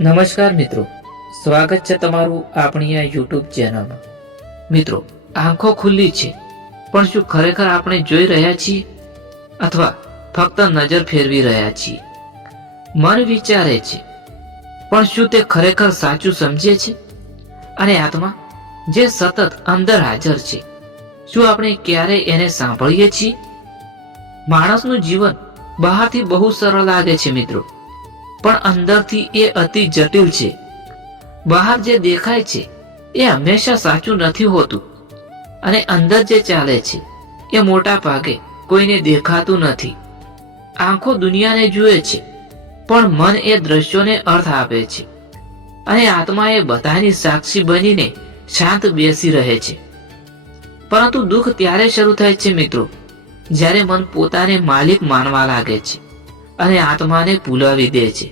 નમસ્કાર મિત્રો, સ્વાગત છે તમારું આપણી આ યુટ્યુબ ચેનલમાં। મિત્રો, આંખો ખુલ્લી છે, પણ શું ખરેખર આપણે જોઈ રહ્યા છીએ અથવા ફક્ત નજર ફેરવી રહ્યા છીએ? મન વિચારે છે, પણ શું તે ખરેખર સાચું સમજે છે? અને આત્મા જે સતત અંદર હાજર છે, શું આપણે ક્યારેય એને સાંભળીએ છીએ? માણસનું જીવન બહારથી બહુ સરળ લાગે છે મિત્રો, પણ અંદરથી એ અતિ જટિલ છે। બહાર જે દેખાય છે એ હંમેશા સાચું નથી હોતું, અને અંદર જે ચાલે છે એ મોટા ભાગે કોઈને દેખાતું નથી। આંખો દુનિયાને જુએ છે, પણ મન એ દ્રશ્યોને અર્થ આપે છે, અને આત્મા એ બધાની સાક્ષી બનીને શાંત બેસી રહે છે। પરંતુ દુઃખ ત્યારે શરૂ થાય છે મિત્રો, જ્યારે મન પોતાને માલિક માનવા લાગે છે અને આત્માને ભૂલાવી દે છે।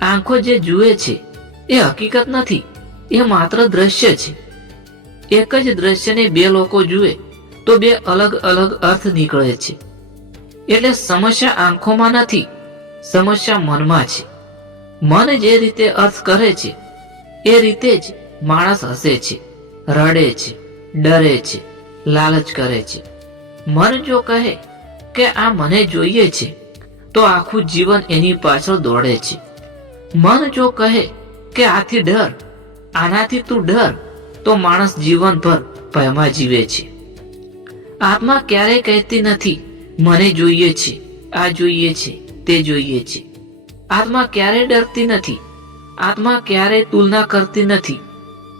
આંખો જે જુએ છે એ હકીકત નથી, એ માત્ર દ્રશ્ય છે। એક જ દ્રશ્યને બે લોકો જુએ તો બે અલગ અલગ અર્થ નીકળે છે। એટલે સમસ્યા આંખોમાં નથી, સમસ્યા મનમાં છે। મન જે રીતે અર્થ કરે છે એ રીતે જ માણસ હસે છે, રડે છે, ડરે છે, લાલચ કરે છે। મન જો કહે કે આ મને જોઈએ છે, તો આખું જીવન એની પાછળ દોડે છે। મન જો કહે કે આથી ડર, આનાથી તું ડર, તો માણસ જીવનભર ભયમાં જીવે છે। આત્મા ક્યારેય કહેતી નથી મને જોઈએ છે, આ જોઈએ છે, તે જોઈએ છે। આત્મા ક્યારેય ડરતી નથી, આત્મા ક્યારેય તુલના કરતી નથી।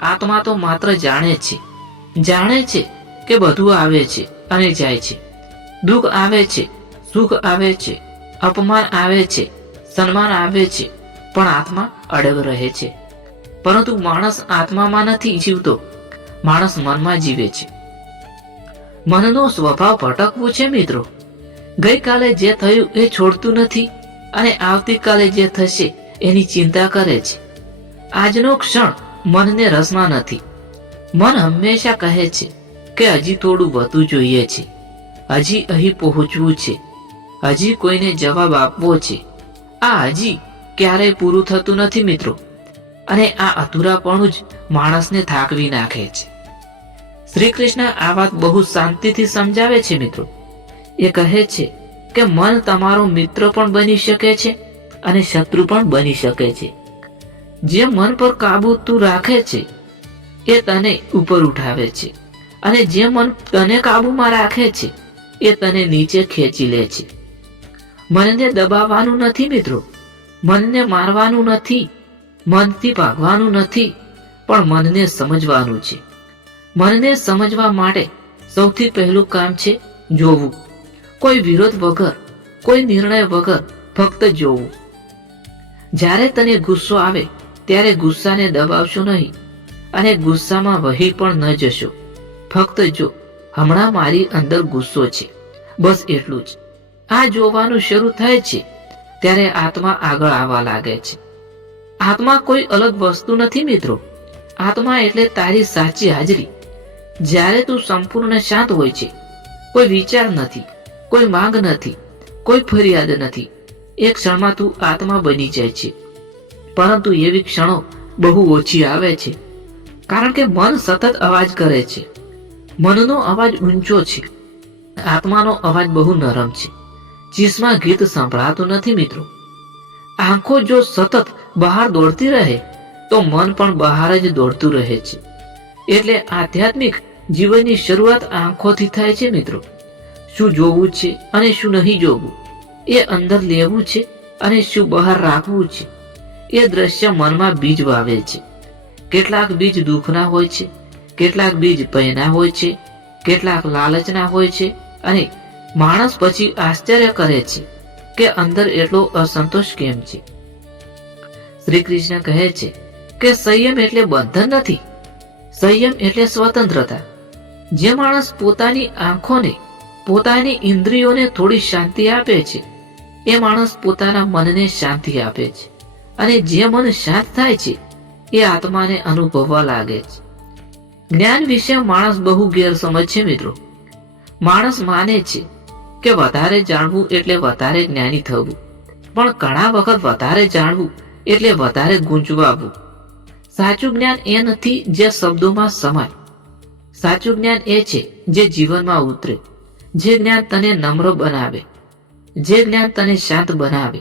આત્મા તો માત્ર જાણે છે કે બધું આવે છે અને જાય છે, દુઃખ આવે છે, સુખ આવે છે, અપમાન આવે છે, સન્માન આવે છે, પણ આત્મા અડગ રહે છે। પરંતુ માણસ આત્મામાં નથી જીવતો, માણસ મનમાં જીવે છે। મનનો સ્વભાવ ભટકવું છે મિત્રો। ગઈકાલે જે થયું એ છોડતું નથી, અને આવતીકાલે જે થશે એની ચિંતા કરે છે। આજનો ક્ષણ મનને રસમાં નથી। મન હંમેશા કહે છે કે હજી થોડું વધુ જોઈએ છે, હજી અહીં પહોંચવું છે, હજી કોઈને જવાબ આપવો છે। આ હજી ક્યારેય પૂરું થતું નથી મિત્રો, અને આ અધૂરાપણું જ માણસને થાકવી નાખે છે। શ્રી કૃષ્ણ આ વાત બહુ શાંતિથી સમજાવે છે મિત્રો। એ કહે છે કે મન તમારો મિત્ર પણ બની શકે છે અને શત્રુ પણ બની શકે છે। જે મન પર કાબુ તું રાખે છે એ તને ઉપર ઉઠાવે છે, અને જે મન તને કાબુમાં રાખે છે એ તને નીચે ખેંચી લે છે। મનને દબાવવાનું નથી મિત્રો, મનને મારવાનું નથી, મનથી ભાગવાનું નથી, પણ મનને સમજવાનું છે। મનને સમજવા માટે સૌથી પહેલું કામ છે જોવું। કોઈ વિરોધ વગર, કોઈ નિર્ણય વગર, ફક્ત જોવું। જ્યારે તને ગુસ્સો આવે ત્યારે ગુસ્સાને દબાવશો નહીં, અને ગુસ્સામાં વહી પણ ન જશો। ફક્ત જો હમણાં મારી અંદર ગુસ્સો છે, બસ એટલું જ। આ જોવાનું શરૂ થાય છે ત્યારે આત્મા આગળ આવવા લાગે છે। આત્મા કોઈ અલગ વસ્તુ નથી મિત્રો, આત્મા એટલે તારી સાચી હાજરી। જ્યારે તું સંપૂર્ણ શાંત હોય છે, કોઈ વિચાર નથી, કોઈ માંગ નથી, કોઈ ફરિયાદ નથી, એક ક્ષણમાં તું આત્મા બની જાય છે। પરંતુ એવી ક્ષણો બહુ ઓછી આવે છે, કારણ કે મન સતત અવાજ કરે છે। મનનો અવાજ ઊંચો છે, આત્માનો અવાજ બહુ નરમ છે। ચીસમાં ગીત સંભળાતું નથી મિત્રો। આંખો જો સતત બહાર દોડતી રહે તો મન પણ બહાર જ દોડતું રહે છે। એટલે આધ્યાત્મિક જીવનની શરૂઆત આંખોથી થાય છે મિત્રો। શું જોવું છે અને શું નહીં જોવું, એ અંદર લેવું છે અને શું બહાર રાખવું છે, એ દ્રશ્ય મનમાં બીજ વાવે છે। કેટલાક બીજ દુઃખના હોય છે, કેટલાક બીજ ભયના હોય છે, કેટલાક લાલચના હોય છે, અને માણસ પછી આશ્ચર્ય કરે છે કે અંદર એટલો અસંતોષ કેમ છે। શ્રી કૃષ્ણ કહે છે કે સંયમ એટલે બંધન નથી, સંયમ એટલે સ્વતંત્રતા। જે માણસ પોતાની આંખોને, પોતાની ઇન્દ્રિયોને થોડી શાંતિ આપે છે, એ માણસ પોતાના મનને શાંતિ આપે છે, અને જે મન શાંત થાય છે એ આત્માને અનુભવવા લાગે છે। જ્ઞાન વિશે માણસ બહુ ગેરસમજ છે મિત્રો। માણસ માને છે કે વધારે જાણવું એટલે વધારે જ્ઞાની થવું, પણ ઘણા વખત વધારે જાણવું એટલે વધારે ગૂંચવાવું. સાચું જ્ઞાન એ નથી જે શબ્દોમાં સમાય. સાચું જ્ઞાન એ છે જે જીવનમાં ઉતરે, જે જ્ઞાન તને નમ્ર બનાવે, જે જ્ઞાન તને શાંત બનાવે,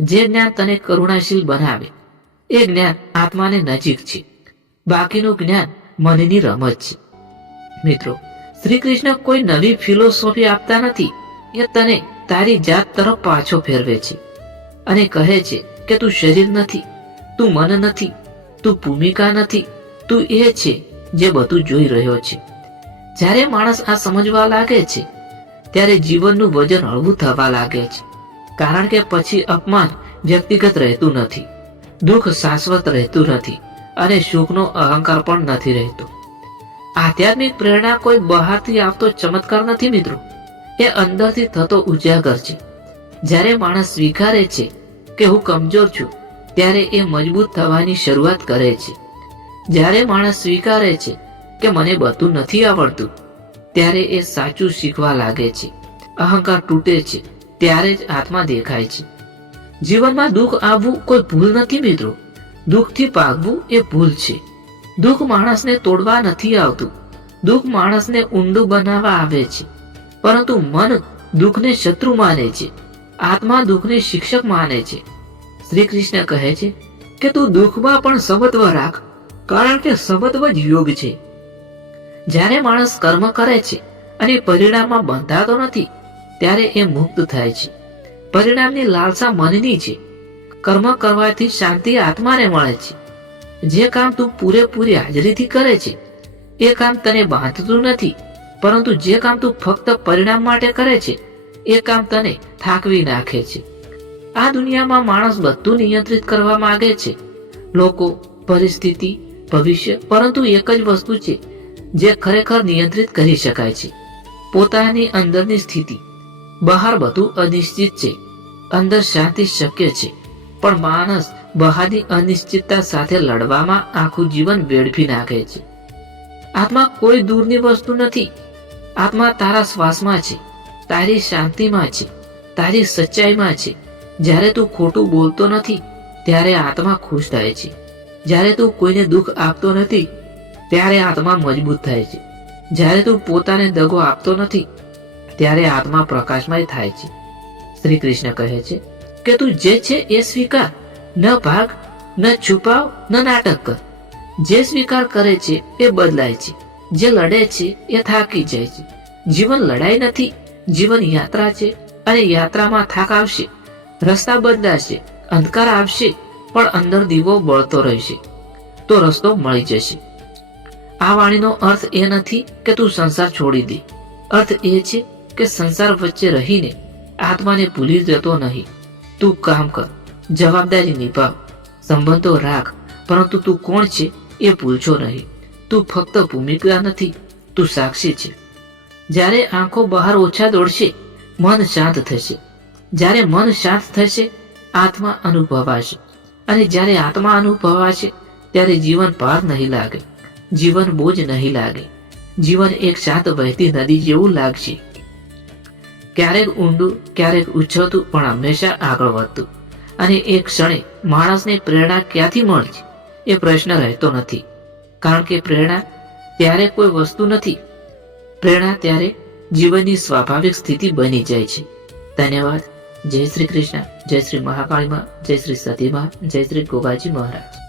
જે જ્ઞાન તને કરુણાશીલ બનાવે. એ જ્ઞાન આત્માને નજીક છે. બાકીનું જ્ઞાન મનની રમત છે. મિત્રો, શ્રી કૃષ્ણ કોઈ નવી ફિલોસોફી આપતા નથી. એ તને તારી જાત તરફ પાછો ફેરવે છે અને કહે છે કે તું શરીર નથી, તું મન નથી, તું ભૂમિકા નથી, તું એ છે જે બધું જોઈ રહ્યો છે. જ્યારે માણસ આ સમજવા લાગે છે ત્યારે જીવનનું વજન હળવું થવા લાગે છે. કારણ કે પછી અપમાન વ્યક્તિગત રહેતું નથી, દુઃખ શાશ્વત રહેતું નથી અને સુખનો અહંકાર પણ નથી રહેતો. આધ્યાત્મિક પ્રેરણા કોઈ બહારથી આવતો ચમત્કાર નથી મિત્રો, એ અંદરથી થતો ઉજાગર છે. જ્યારે માણસ સ્વીકારે છે કે હું કમજોર છું, ત્યારે એ મજબૂત થવાની શરૂઆત કરે છે. જ્યારે માણસ સ્વીકારે છે કે મને બધું નથી આવડતું, ત્યારે એ સાચું શીખવા લાગે છે. અહંકાર તૂટે છે ત્યારે જ આત્મા દેખાય છે. જીવનમાં દુઃખ આવવું કોઈ ભૂલ નથી મિત્રો, દુઃખથી ભાગવું એ ભૂલ છે. દુઃખ માણસને તોડવા નથી આવતું, દુઃખ માણસને ઊંડું બનાવવા આવે છે. પરંતુ મન દુઃખને શત્રુ માને છે, આત્મા દુઃખને શિક્ષક માને છે. શ્રી કૃષ્ણ કહે છે કે તું દુઃખમાં પણ સમત્વ રાખ, કારણ કે સમત્વ જ યોગ છે. જ્યારે માણસ કર્મ કરે છે અને પરિણામમાં બંધાતો નથી, ત્યારે એ મુક્ત થાય છે. પરિણામની લાલસા મનની છે. કર્મ કરવાથી શાંતિ આત્માને મળે છે. જે કામ તું પૂરેપૂરી હાજરીથી કરે છે એ કામ તને બાંધતું નથી, પરંતુ જે કામ તું ફક્ત પરિણામ માટે કરે છે એ કામ તને થાકવી નાખે છે. આ દુનિયામાં માણસ બધું નિયંત્રિત કરવા માંગે છે, લોકો, પરિસ્થિતિ, ભવિષ્ય, પરંતુ એક જ વસ્તુ છે જે ખરેખર નિયંત્રિત કરી શકાય છે, પોતાની અંદરની સ્થિતિ. બહાર બધું અનિશ્ચિત છે, અંદર શાંતિ શક્ય છે, પણ માણસ બહારની અનિશ્ચિતતા સાથે લડવામાં આખું જીવન વેડફી નાખે છે. આત્મા કોઈ દૂરની વસ્તુ નથી. આત્મા તારા શ્વાસમાં છે, તારી શાંતિમાં છે, તારી સચ્ચાઈમાં છે. જ્યારે તું ખોટું બોલતો નથી ત્યારે આત્મા ખુશ થાય છે. જ્યારે તું કોઈને દુઃખ આપતો નથી ત્યારે આત્મા મજબૂત થાય છે. જ્યારે તું પોતાને દગો આપતો નથી ત્યારે આત્મા પ્રકાશમય થાય છે. શ્રી કૃષ્ણ કહે છે કે તું જે છે એ સ્વીકાર, ન ભાગ, ન છુપાવ, ન નાટક કર. જે સ્વીકાર કરે છે એ બદલાય છે, જે લડે છે એ થાકી જાય છે. જીવન લડાઈ નથી, જીવન યાત્રા છે, અને યાત્રામાં થાક આવશે, રસ્તા બદલાશે, અંધકાર આવશે, પણ અંદર દીવો બળતો રહેશે તો રસ્તો મળી જશે. આ વાણીનો અર્થ એ નથી કે તું સંસાર છોડી દે. અર્થ એ છે કે સંસાર વચ્ચે રહીને આત્માને ભૂલી જતો નહીં. તું કામ કર, જવાબદારી નિભાવ, સંબંધો રાખ, પરંતુ તું કોણ છે એ ભૂલશો નહીં. તું ફક્ત ભૂમિકા નથી, તું સાક્ષી છે. જ્યારે આંખો બહાર ઓછા દોડશે, મન શાંત થશે. જ્યારે મન શાંત થશે, આત્મા અનુભવાશે, અને જ્યારે આત્મા અનુભવાશે ત્યારે જીવન ભાર નહીં લાગે, જીવન બોજ નહીં લાગે. જીવન એક શાંત વહેતી નદી જેવું લાગશે, ક્યારેક ઊંડું, ક્યારેક ઉછળતું, પણ હંમેશા આગળ વધતું. અને એક ક્ષણે માણસને પ્રેરણા ક્યાંથી મળશે એ પ્રશ્ન રહેતો નથી, કારણ કે પ્રેરણા ત્યારે કોઈ વસ્તુ નથી. પ્રેરણા ત્યારે જીવનની સ્વાભાવિક સ્થિતિ બની જાય છે. ધન્યવાદ. જય શ્રી કૃષ્ણ, જય શ્રી મહાકાળીમાં, જય શ્રી સતીમાં, જય શ્રી ગોગાજી મહારાજ.